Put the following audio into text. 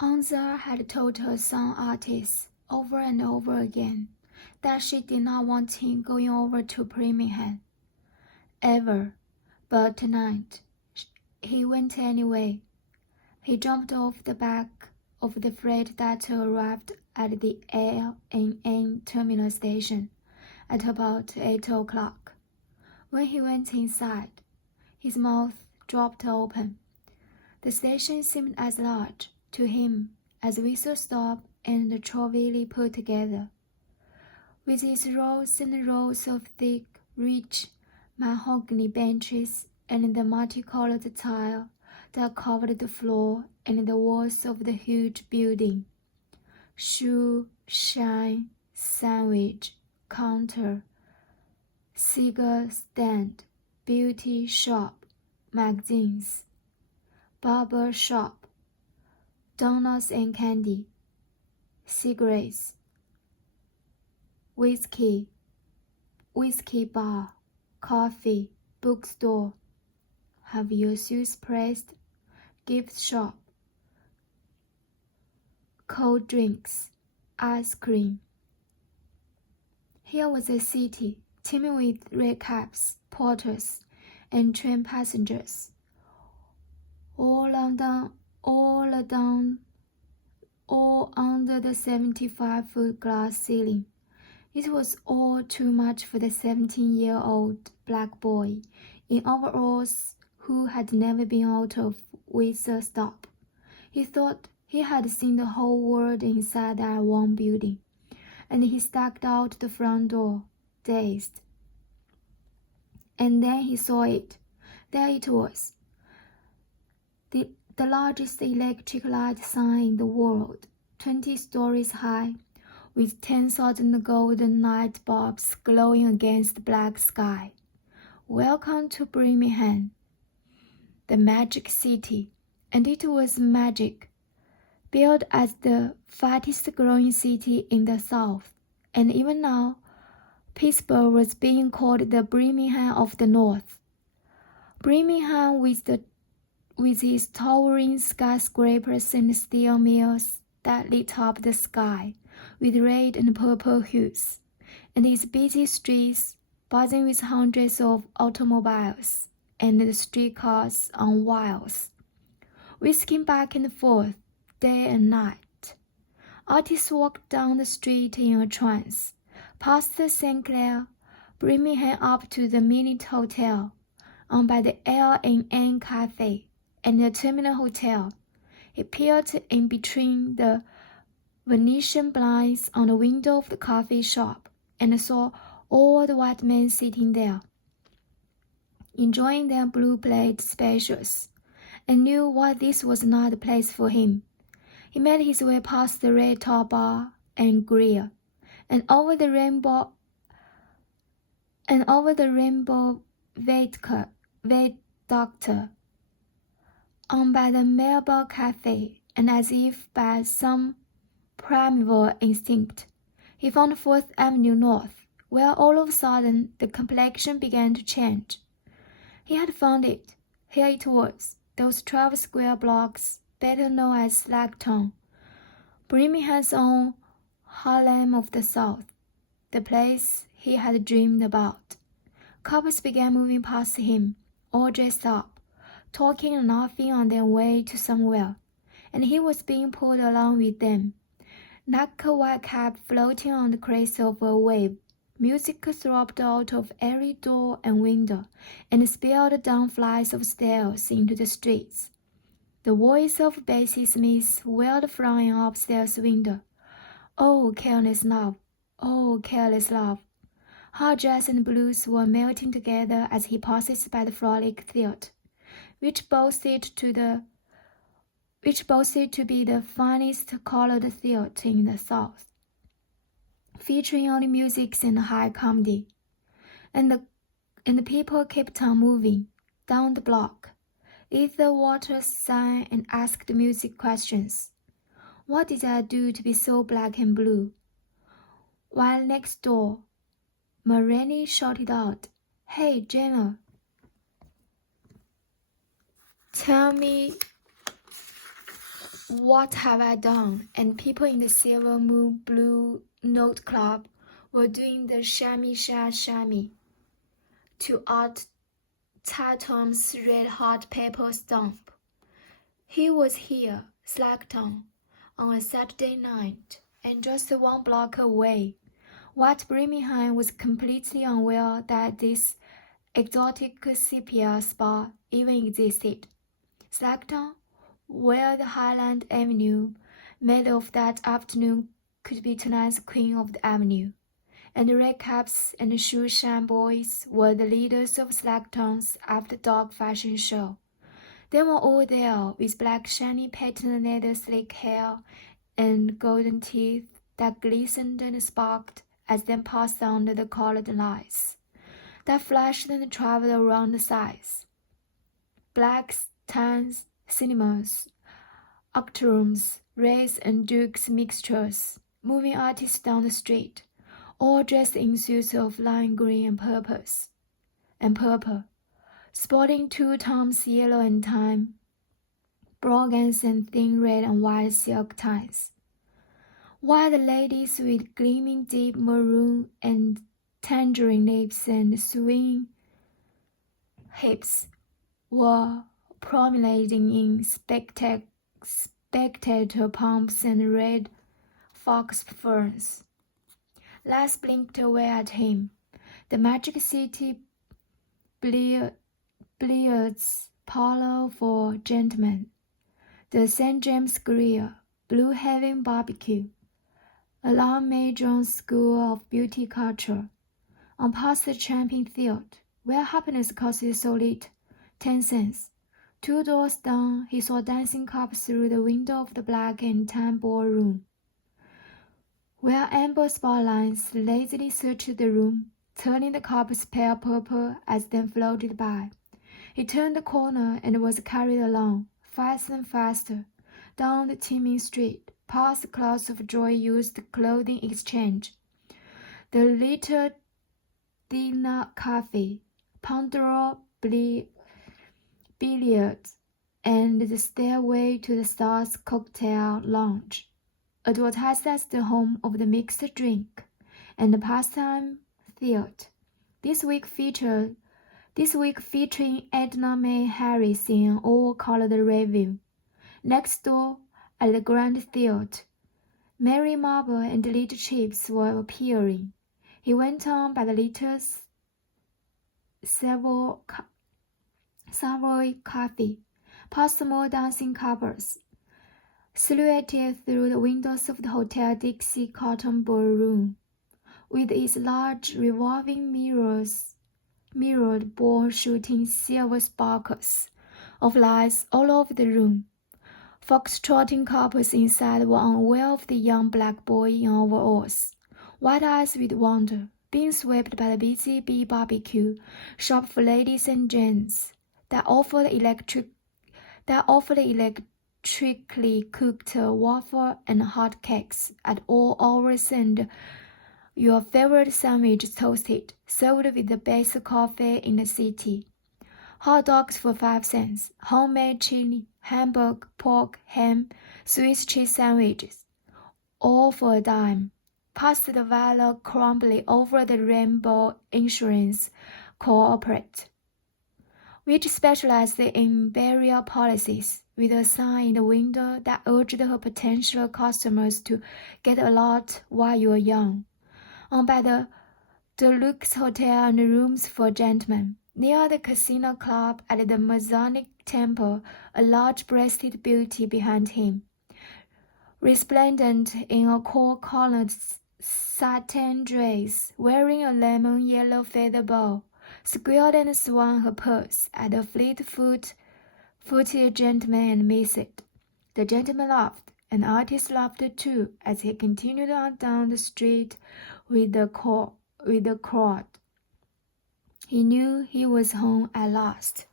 Anza had told her son Artis over and over again that she did not want him going over to Birmingham, ever, but tonight he went anyway. He jumped off the back of the freight that arrived at the L&N terminal station at about 8 o'clock. When he went inside, his mouth dropped open. The station seemed as large to him as Whistle Stop and Trollville put together, with its rows and rows of thick, rich mahogany benches and the multicolored tile that covered the floor and the walls of the huge building. Shoe shine, sandwich, counter, cigar stand, beauty shop, magazines, barber shop, donuts and candy, cigarettes, whiskey bar, coffee, bookstore, have your shoes pressed, gift shop, cold drinks, ice cream. Here was a city teeming with redcaps, porters, and train passengers, all under the 75-foot glass ceiling. It was all too much for the 17-year-old black boy in overalls who had never been out of Whistle Stop. He thought he had seen the whole world inside that one building, and he stacked out the front door, dazed. And then he saw it. There it was. The largest electric light sign in the world, 20 stories high, with 10,000 golden light bulbs glowing against the black sky. Welcome to Birmingham, the magic city. And it was magic, billed as the fastest growing city in the South. And even now, Pittsburgh was being called the Birmingham of the North. Birmingham with its towering skyscrapers and steel mills that lit up the sky with red and purple hues, and its busy streets buzzing with hundreds of automobiles and the streetcars on wheels, whisking back and forth day and night. Artists walked down the street in a trance, past the St. Clair, Birmingham up to the Minute Hotel, on by the L&N Cafe and the Terminal Hotel. He peered in between the Venetian blinds on the window of the coffee shop and saw all the white men sitting there, enjoying their blue plate specials, and knew why this was not the place for him. He made his way past the Red Top Bar and Grill, and over the Rainbow Viaduct, on by the Melbourne Cafe, and as if by some primeval instinct, he found 4th Avenue North, where all of a sudden the complexion began to change. He had found it. Here it was, those 12 square blocks, better known as Slackton, Birmingham's own Harlem of the South, the place he had dreamed about. Couples began moving past him, all dressed up, talking and laughing on their way to somewhere, and he was being pulled along with them, like a white cap floating on the crest of a wave. Music throbbed out of every door and window and spilled down flights of stairs into the streets. The voice of Bessie Smith wailed from an upstairs window. Oh, careless love! Oh, careless love! Hard jazz and blues were melting together as he passed by the Frolic Theatre, which boasted to be the finest colored theatre in the South, featuring only music and high comedy. And the people kept on moving down the block. Ether Waters sang and asked music questions. What did I do to be so black and blue? While next door, Marini shouted out, Hey, Jenna, tell me What Have I Done? And people in the Silver Moon Blue Note Club were doing the shammy to Art Tatum's Red Hot Pepper Stomp. He was here, Slackton, on a Saturday night, and just 1 block away. White Birmingham was completely unaware that this exotic sepia spa even existed. Slackton, where the Highland Avenue maid of that afternoon could be tonight's queen of the avenue, and the red caps and the shoeshine boys were the leaders of Slackton's after-dark fashion show. They were all there, with black shiny patent leather slick hair and golden teeth that glistened and sparkled as they passed under the colored lights that flashed and traveled around the sides. Blacks, tans, cinemas, octrooms, reds and dukes mixtures, moving artists down the street, all dressed in suits of lime green and purple, sporting 2 toms yellow and time, brogans and thin red and white silk ties, while the ladies with gleaming deep maroon and tangerine lips and swinging hips were promenading in spectator pumps and red fox ferns. Les blinked away at him. The Magic City billiards parlor for gentlemen, the St. James Grill, Blue Heaven Barbecue, Alan Major's School of Beauty Culture, on past the Champion Theatre, where happiness cost so little, 10 cents. 2 doors down, he saw dancing cups through the window of the black and tan ballroom, where amber spotlights lazily searched the room, turning the cups pale purple as they floated by. He turned the corner and was carried along, faster and faster, down the teeming street, past the clouds of joy-used clothing exchange, the Little Dinner Cafe, Pandora Billiards, and the Stairway to the Stars Cocktail Lounge, advertised as the home of the mixed drink and the pastime theatre. This week featuring Edna May Harris in an all-colored review. Next door, at the Grand Theatre, Mary Marble and Little Chips were appearing. He went on by the little Savoy Cafe, past small dancing couples, silhouetted through the windows of the Hotel Dixie Cotton Ballroom, with its large revolving mirrored ball shooting silver sparkles of lights all over the room. Fox-trotting couples inside were unaware of the young black boy in overalls, wide eyes with wonder, being swept by the busy bee barbecue shop for ladies and gents that offered electrically cooked waffle and hot cakes at all hours, and your favorite sandwich toasted, served with the best coffee in the city. Hot dogs for 5 cents, homemade chili, hamburg, pork, ham, Swiss cheese sandwiches, all for a dime. Past the Valor Crumbly over the Rainbow Insurance Corporate, which specialized in burial policies, with a sign in the window that urged her potential customers to get a lot while you are young. On by the Deluxe Hotel and rooms for gentlemen. Near the Casino Club at the Masonic Temple, a large-breasted beauty behind him, resplendent in a coal-colored satin dress, wearing a lemon-yellow feather bow, squealed and swung her purse at the fleet-footed gentleman and missed it. The gentleman laughed, and the artist laughed too, as he continued on down the street with the crowd. He knew he was home at last.